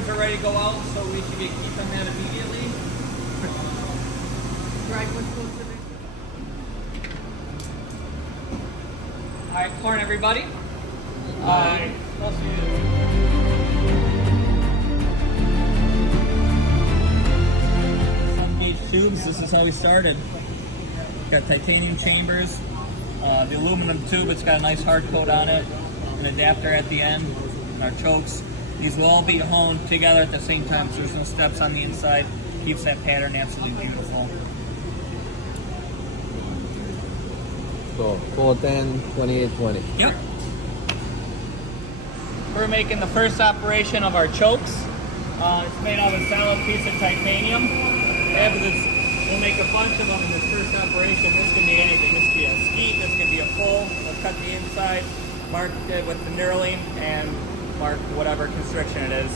screws are ready to go out, so we should get keeping that immediately. Greg, what's supposed to do? Alright, good morning everybody. Some gauge tubes, this is how we started. Got titanium chambers, the aluminum tube, it's got a nice hard coat on it, an adapter at the end, and our chokes. These will all be honed together at the same time, so there's no steps on the inside. Keeps that pattern absolutely beautiful. So 410, 2820. Yep. We're making the first operation of our chokes. It's made out of a solid piece of titanium. We'll make a bunch of them in this first operation. This can be anything. This can be a skeet, this can be a full. We'll cut the inside, mark it with the knurling, and mark whatever constriction it is.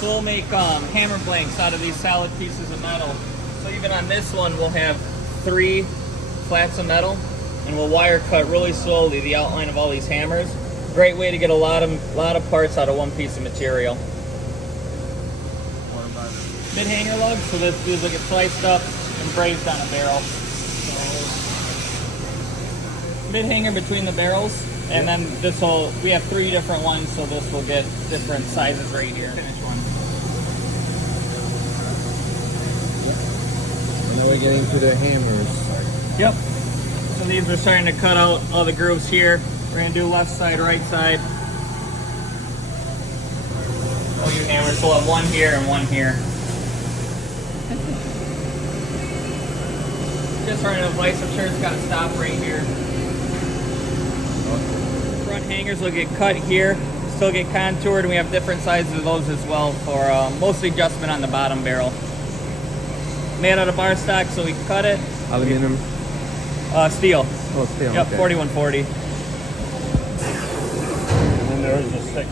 So we'll make hammer blanks out of these solid pieces of metal. So even on this one, we'll have 3 flats of metal, and we'll wire cut really slowly the outline of all these hammers. Great way to get a lot of parts out of one piece of material. Mid hanger lugs, so these will get sliced up and brazed on a barrel. So, mid hanger between the barrels, and then we have 3 different ones, so this will get different sizes right here. Finish one. And now we're getting to the hammers. Yep. So these are starting to cut out all the grooves here. We're going to do left side, right side. All your hammers. We'll have one here and one here. Just running a vice, I'm sure it's got to stop right here. Front hangers will get cut here, still get contoured, and we have different sizes of those as well for mostly adjustment on the bottom barrel. Made out of bar stock, so we can cut it. Aluminum? Steel. Oh, steel. Yep, okay. 4140. And then there is a 6.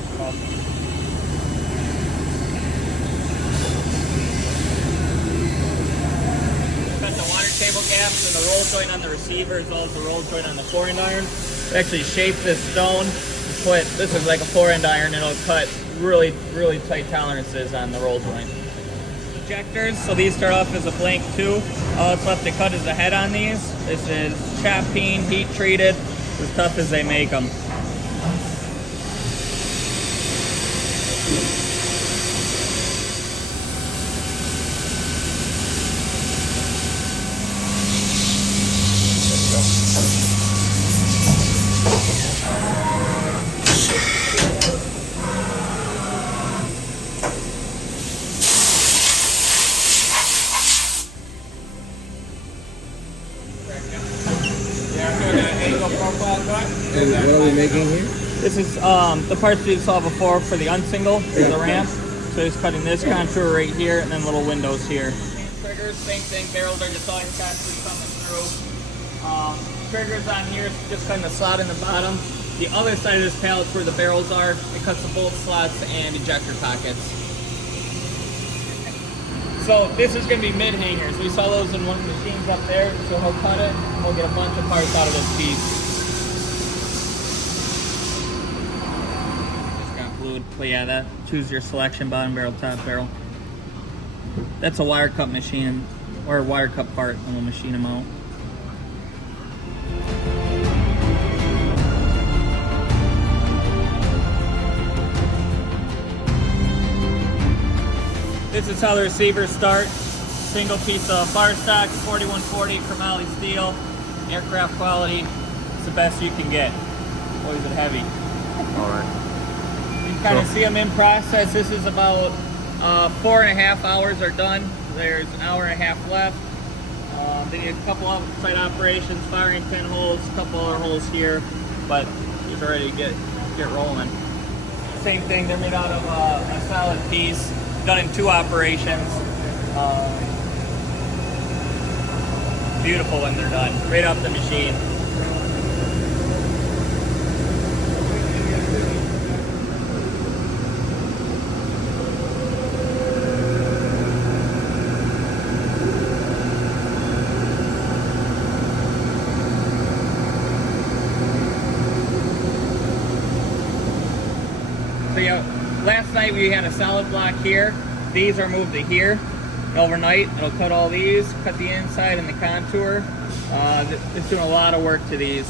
Cut the water table gaps and the roll joint on the receiver as well as the roll joint on the 4-end iron. We actually shape this stone. This is like a 4-end iron, and it'll cut really tight tolerances on the roll joint. Ejectors, so these start off as a blank too. All that's left to cut is the head on these. This is chap peen, heat treated, as tough as they make them. And what are we making here? This is the parts we saw before for the unsingle, for the ramp. So just cutting this contour right here and then little windows here. Triggers, same thing, barrels are just always constantly coming through. Triggers on here, just cutting the slot in the bottom. The other side of this pallet is where the barrels are. It cuts the bolt slots and ejector pockets. So this is going to be mid hangers. We saw those in one of the machines up there, so he'll cut it and we'll get a bunch of parts out of this piece. But yeah, that choose your selection, bottom barrel, top barrel. That's a wire cut machine, or a wire cut part, and we'll machine them out. This is how the receivers start. Single piece of bar stock, 4140 chromoly steel, aircraft quality. It's the best you can get. Boy, is it heavy. All right. You can kind of see them in process. This is about 4.5 hours are done. There's an hour and a half left. They need a couple of site operations, firing pin holes, a couple other holes here, but he's ready to get rolling. Same thing, they're made out of a solid piece, done in 2 operations. Beautiful when they're done, right off the machine. last night we had a solid block here. These are moved to here. Overnight, it'll cut all these, cut the inside and the contour. It's doing a lot of work to these.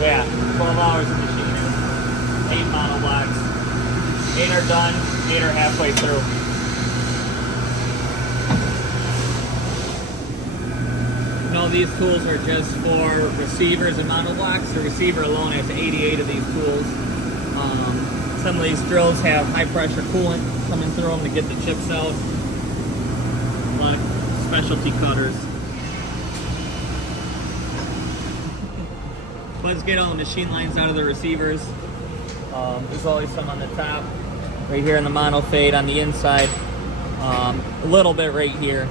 Yeah, 12 hours of machining. 8 model blocks. 8 are done, 8 are halfway through. No, these tools are just for receivers and monoblocks. The receiver alone has 88 of these tools. Some of these drills have high pressure coolant coming through them to get the chips out. A lot of specialty cutters. Let's get all the machine lines out of the receivers. There's always some on the top, right here in the mono fade on the inside. A little bit right here.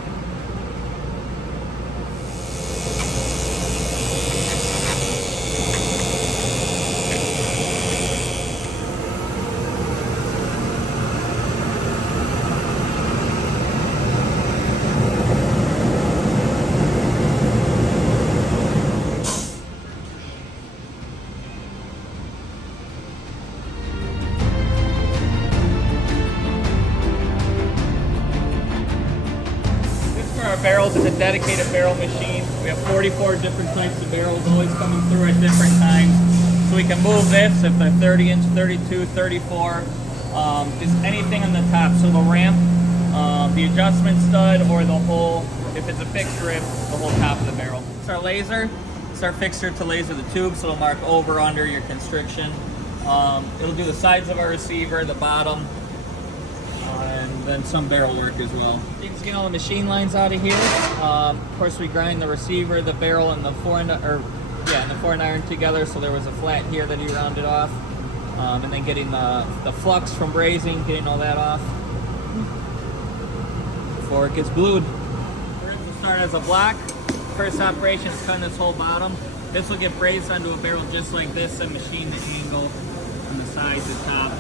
Barrels is a dedicated barrel machine. We have 44 different types of barrels always coming through at different times. So we can move this if they're 30 inch, 32, 34, just anything on the top. So the ramp, the adjustment stud, or the whole, if it's a fixed rib, the whole top of the barrel. It's our laser. It's our fixture to laser the tube, so it'll mark over, under your constriction. It'll do the sides of our receiver, the bottom, and then some barrel work as well. You can get all the machine lines out of here. Of course, we grind the receiver, the barrel, and the the 4 iron together. So there was a flat here that he rounded off, and then getting the flux from brazing, getting all that off before it gets blued. Ribs will start as a block. First operation is cutting this whole bottom. This will get brazed onto a barrel just like this and machine the angle on the sides, the top.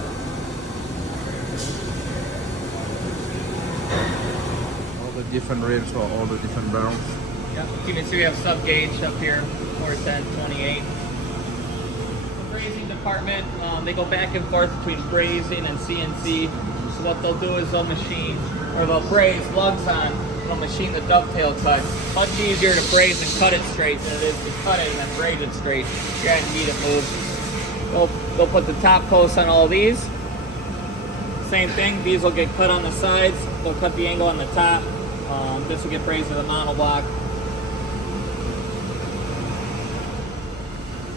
Different ribs for all the different barrels. Yep, you can see we have sub gauge up here, 410, 28. The brazing department, they go back and forth between brazing and CNC. So what they'll do is they'll machine, or they'll braze lugs on, they'll machine the dovetail cut. Much easier to braze and cut it straight than it is to cut it and then braze it straight. You're going to need it moved. They'll put the top posts on all these. Same thing, these will get cut on the sides. They'll cut the angle on the top. This will get brazed to the monoblock.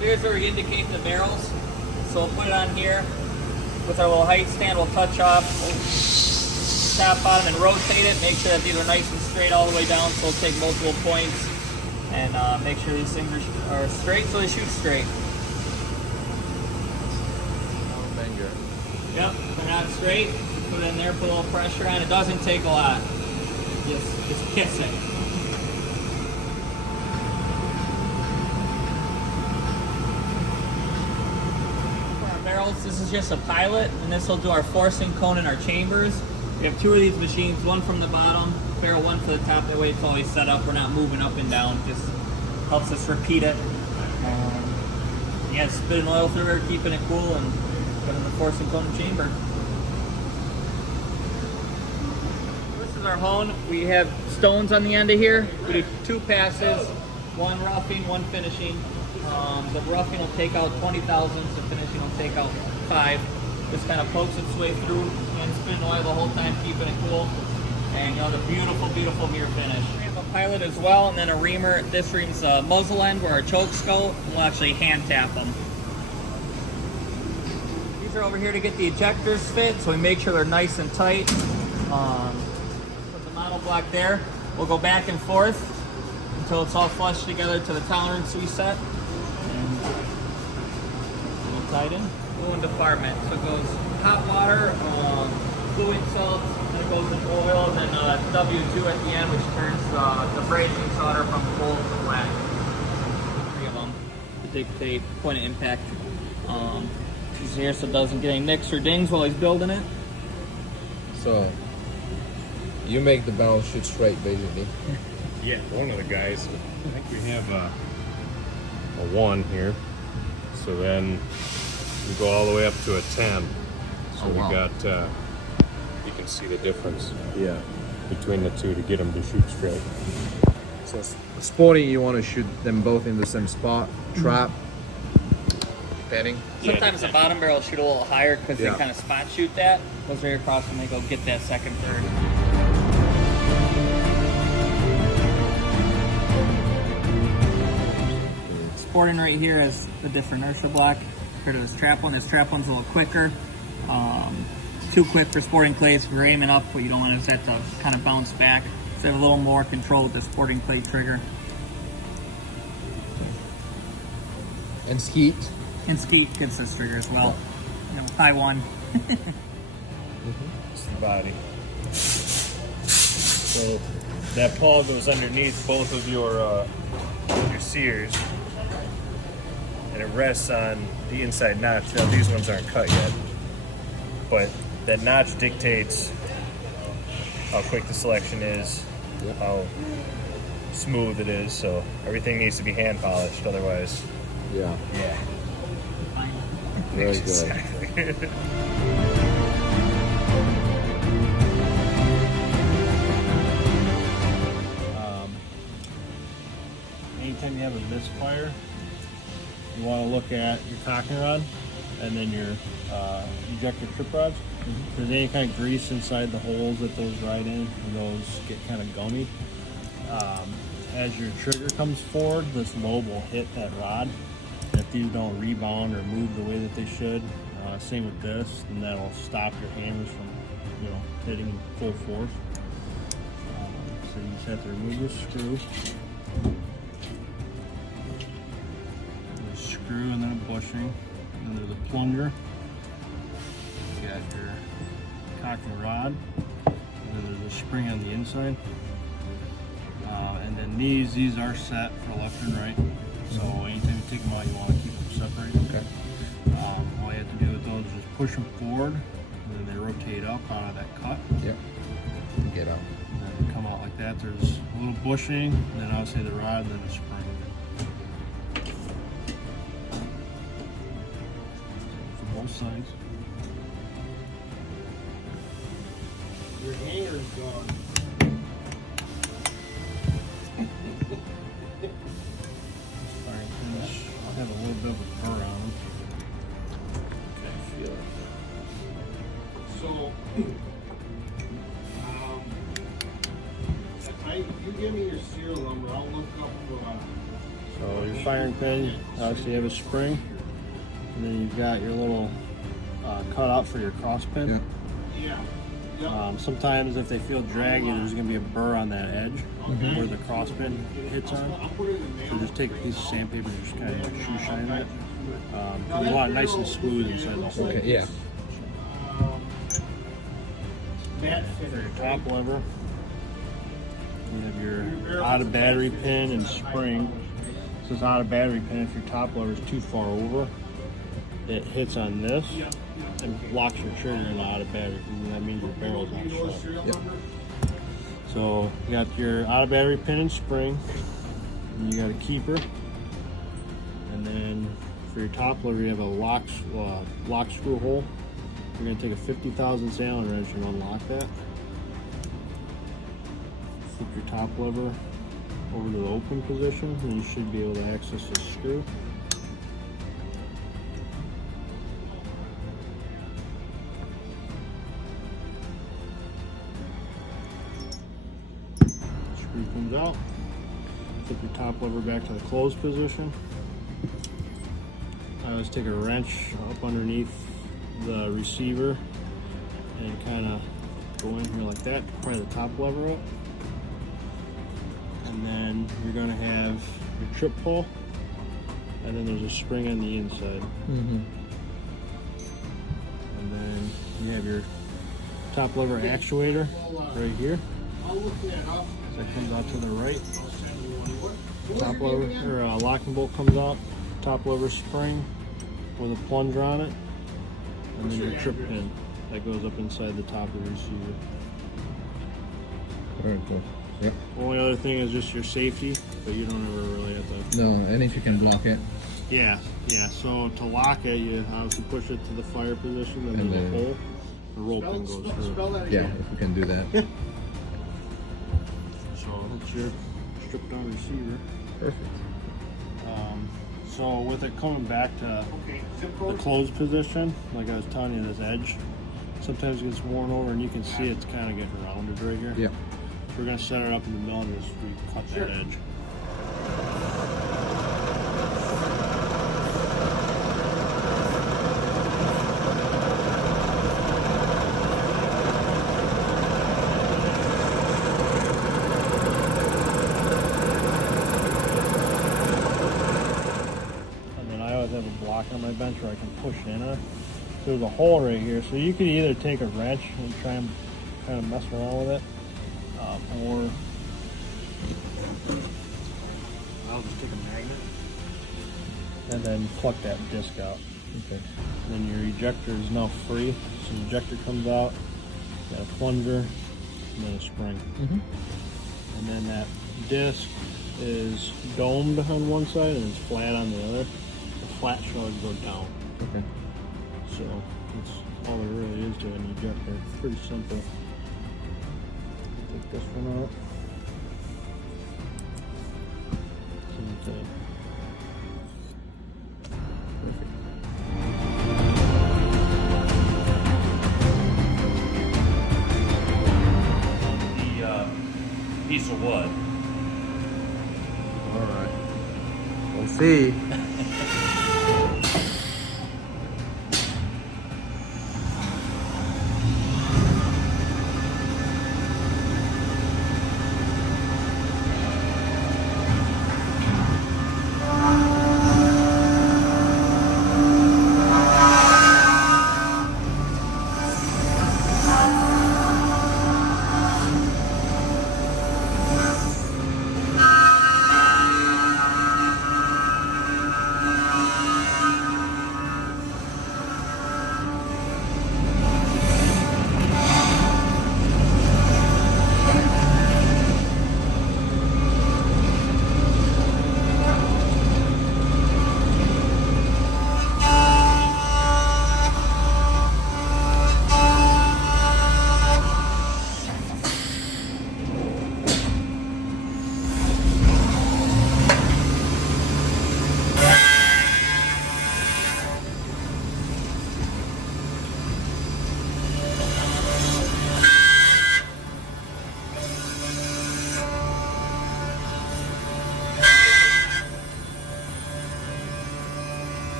Here's where we indicate the barrels. So we'll put it on here with our little height stand. We'll touch off, top, bottom, and rotate it. Make sure that these are nice and straight all the way down. So we'll take multiple points and make sure these things are straight so they shoot straight. Yep, if they're not straight, put it in there, put a little pressure on. It doesn't take a lot. Just kiss it. For our barrels, this is just a pilot, and this will do our forcing cone and our chambers. We have 2 of these machines, one from the bottom, barrel, one for the top. That way it's always set up. We're not moving up and down. Just helps us repeat it. Yeah, spitting oil through here, keeping it cool, and putting the forcing cone chamber. Our hone, we have stones on the end of here. We do 2 passes, 1 roughing, 1 finishing. The roughing will take out 20 thousandths, the finishing will take out 5. Just kind of pokes its way through and spinning oil the whole time, keeping it cool. And you know, the beautiful, beautiful mirror finish. We have a pilot as well, and then a reamer. This reams the muzzle end where our chokes go. We'll actually hand tap them. These are over here to get the ejectors fit, so we make sure they're nice and tight. Block there. We'll go back and forth until it's all flushed together to the tolerance we set. And we'll tighten. Fluid department. So it goes hot water, fluid salt, then it goes in oil, and then W2 at the end, which turns the brazing solder from cold to black. 3 of them to dictate point of impact. He's here so it doesn't get any nicks or dings while he's building it. So you make the barrel shoot straight, basically. Yeah, one of the guys. I think we have a 1 here. So then we go all the way up to a 10. So Oh, wow. we got, you can see the difference Yeah. between the two to get them to shoot straight. So sporting, you want to shoot them both in the same spot, trap, depending. Sometimes the bottom barrel shoot a little higher because Yeah. they kind of spot shoot that. Goes right across and they go get that second bird. Sporting right here is the different inertia block compared to this trap one. This trap one's a little quicker. Too quick for sporting clays. If you're aiming up, what you don't want is that to kind of bounce back. So you have a little more control with the sporting clay trigger. And skeet. And Skeet gets this trigger as well. You know, high one. It's the body. So that paw goes underneath both of your sears, and it rests on the inside notch. Now these ones aren't cut yet, but that notch dictates how quick the selection is, Yep. how smooth it is. So everything needs to be hand polished, otherwise, Yeah. yeah. Very good. Exactly. Anytime you have a misfire, you want to look at your cocking rod and then your ejector trip rods. If there's any kind of grease inside the holes that those ride in, and those get kind of gummy. As your trigger comes forward, this lobe will hit that rod. And if these don't rebound or move the way that they should, same with this, and that'll stop your hammers from, hitting full force. So you just have to remove this screw. There's a screw and then a bushing, and then there's a plunger. You got your cocking rod, and then there's a spring on the inside. And then these are set for left and right. So anytime you take them out, you want to keep them separated. Okay. All you have to do with those is just push them forward, and then they rotate up out of that cut. Yep. Get out. And then they come out like that. There's a little bushing, and then obviously the rod, and then the spring. For both sides. Your hanger's gone. I'll have a little bit of a burr on them. Okay, feel it. So, you give me your serial number, I'll look up for so your firing pin, obviously you have a spring, and then you've got your little cutout for your cross pin. Yeah. Sometimes if they feel draggy, there's going to be a burr on that edge where the cross pin hits on. So just take a piece of sandpaper and just kind of shoe shine it. You want it nice and smooth inside the hole. Okay, yeah. For your top lever, you have your out of battery pin and spring. This is out of battery pin. If your top lever is too far over, it hits on this and blocks your trigger in the out of battery, and that means your barrel's not shut. Yep. So you got your out of battery pin and spring, and you got a keeper, and then for your top lever you have a lock screw hole. You're going to take a 50 thousandths Allen wrench and unlock that. Flip your top lever over to the open position, and you should be able to access the screw. Screw comes out. Flip your top lever back to the closed position. I always take a wrench up underneath the receiver and kind of go in here like that to pry the top lever up. And then you're going to have your trip pull, and then there's a spring on the inside. And then you have your top lever actuator right here. So that comes out to the right. Top lever, or locking bolt comes out. Top lever spring with a plunger on it. And then your trip pin that goes up inside the top of the receiver. Very cool. Yep. Well, only other thing is just your safety, but you don't ever really have to. No, and if you can block it. Yeah. So to lock it, you obviously push it to the fire position, and there's a hole. The rope pin goes through. Yeah, if we can do that. So that's your stripped down receiver. Perfect. So with it coming back to the closed position, like I was telling you, this edge sometimes gets worn over, and you can see it's kind of getting rounded right here. Yeah. So we're gonna set it up in the middle and just cut that edge. On my bench where I can push in on. So there's a hole right here, so you could either take a wrench and try and kind of mess around with it, or I'll just take a magnet and then pluck that disc out. Okay. Then your ejector is now free. So the ejector comes out, got a plunger, and then a spring. And then that disc is domed on one side and it's flat on the other. Flat shards go down. Okay. So that's all there really is to an ejector. It's pretty simple. Take this one out. Same thing. The piece of wood. All right. We'll see.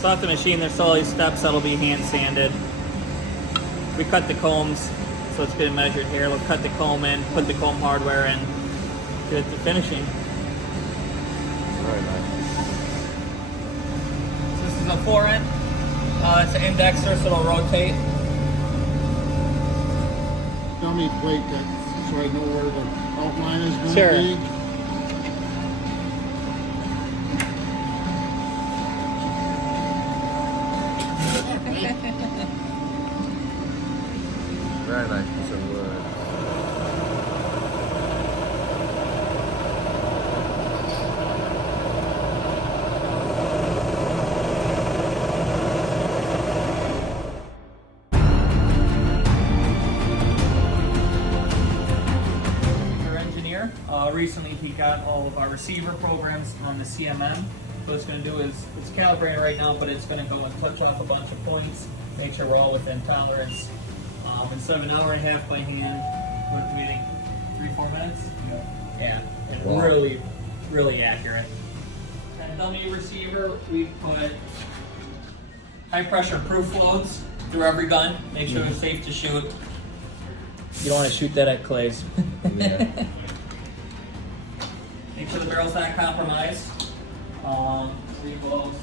So off the machine, there's all these steps that'll be hand sanded. We cut the combs, so it's getting measured here. We'll cut the comb in, put the comb hardware in, get it to finishing. Very nice. So this is a 4-inch. It's an indexer, so it'll rotate. Dummy plate that, so I know where the outline is going Sure. to be. Very nice piece of wood. Our engineer, recently he got all of our receiver programs on the CMM. What it's going to do is, it's calibrated right now, but it's going to go and touch off a bunch of points, make sure we're all within tolerance. Instead of an hour and a half by hand, what do we think, 3-4 minutes? Yeah, and Wow. really, really accurate. And dummy receiver, we put high pressure proof floats through every gun, make sure it's safe to shoot. You don't want to shoot that at clays. Yeah. Make sure the barrel's not compromised. Recoils.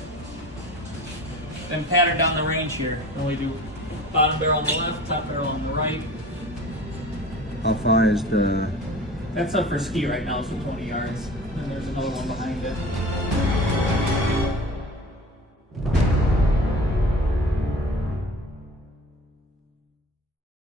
Then pattern down the range here. Then we do bottom barrel on the left, top barrel on the right. How far is the... That's up for ski right now, so 20 yards. And there's another one behind it.